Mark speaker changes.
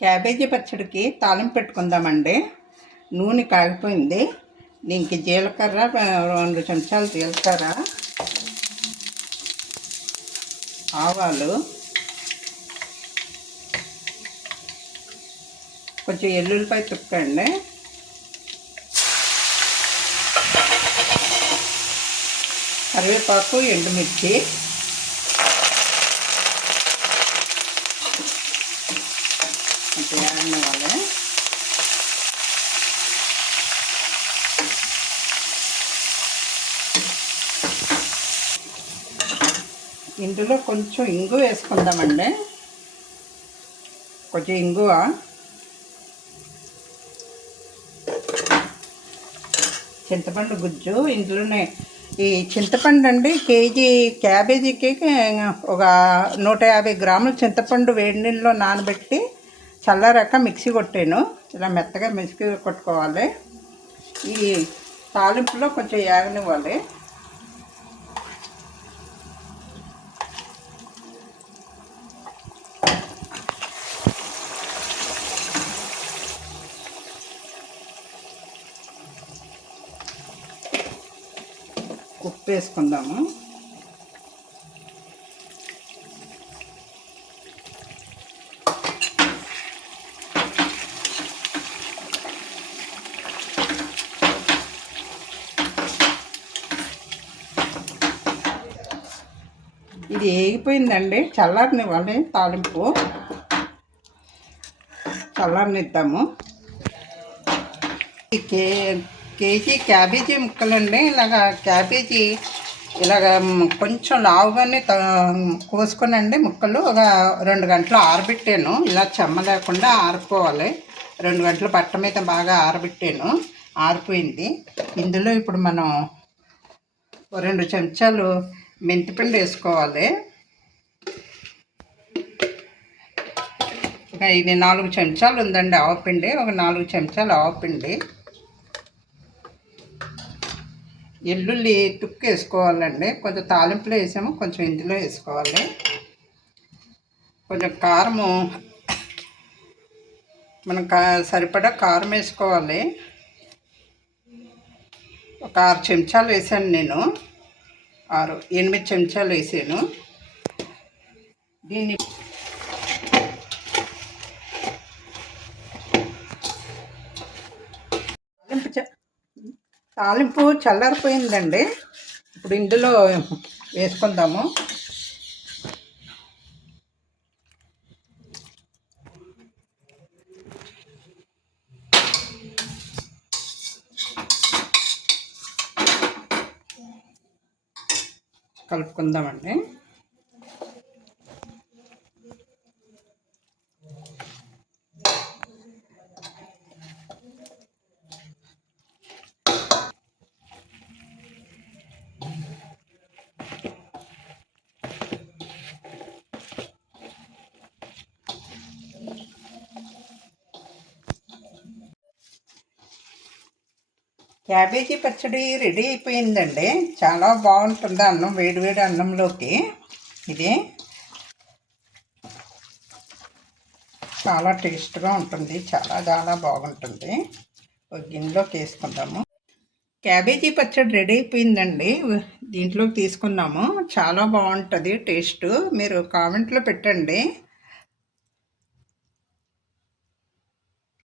Speaker 1: Cabbage పచ్చడికి తాలింపు పెట్టుకుందామండి. నూనె కాగిపోయింది. దీనికి జీలకర్ర రెండు చెంచాలు జీలకర్ర ఆవాలు కొంచెం ఎల్లుల్లిపాయ తుక్కండి కరివేపాకు ఎండుమిర్చి కొంచెం వేగనివ్వాలి ఇందులో కొంచెం ఇంగు వేసుకుందామండి. కొంచెం ఇంగువ? చింతపండు గుజ్జు. ఇందులోనే ఈ చింతపండు అండి కేజీ క్యాబేజీకి ఒక నూట యాభై గ్రాముల చింతపండు వేడి నీళ్ళలో నానబెట్టి చల్లారాక మిక్సీ కొట్టాను. ఇలా మెత్తగా మిక్సీ కొట్టుకోవాలి. ఈ తాలింపులో కొంచెం యాగనివ్వాలి ఉప్పు వేసుకుందాము. ఇది ఏగిపోయిందండి. చల్లారనివ్వాలి తాలింపు. చల్లారనిద్దాము. ఈ కే కేజీ క్యాబేజీ ముక్కలండి. ఇలాగ క్యాబేజీ ఇలాగ కొంచెం లావుగానే త- ముక్కలు. ఒక రెండు గంటలు ఆరబెట్టాను. ఇలా చెమ్మ లేకుండా ఆరిపోవాలి రెండు గంటలు బట్ట మీద బాగా ఆరబెట్టాను. ఆరిపోయింది. ఇందులో ఇప్పుడు మనం రెండు చెంచాలు మెంతిపిండి వేసుకోవాలి. ఒక ఇది నాలుగు చెంచాలు ఉందండి ఆవపిండి ఒక నాలుగు చెంచాలు ఆవపిండి ఎల్లుల్లి తుక్కు వేసుకోవాలండి. కొంచెం తాలింపులో వేసాము కొంచెం ఇందులో వేసుకోవాలి. కొంచెం కారము మనం కా సరిపడా కారం వేసుకోవాలి. ఒక ఆరు చెంచాలు వేసాను నేను. ఆరు ఎనిమిది చెంచాలు వేసాను. దీన్ని తాలింపు చ- తాలింపు చల్లారిపోయిందండి. ఇప్పుడు ఇందులో వేసుకుందాము. కలుపుకుందామండి. క్యాబేజీ పచ్చడి రెడీ అయిపోయిందండి. చాలా బాగుంటుంది అన్నం వేడివేడి అన్నంలోకి. ఇది చాలా టేస్ట్గా ఉంటుంది చాలా చాలా బాగుంటుంది. ఒక గిన్నెలోకి వేసుకుందాము. క్యాబేజీ పచ్చడి రెడీ అయిపోయిందండి. దీంట్లోకి తీసుకున్నాము. చాలా బాగుంటుంది టేస్ట్. మీరు కామెంట్లో పెట్టండి.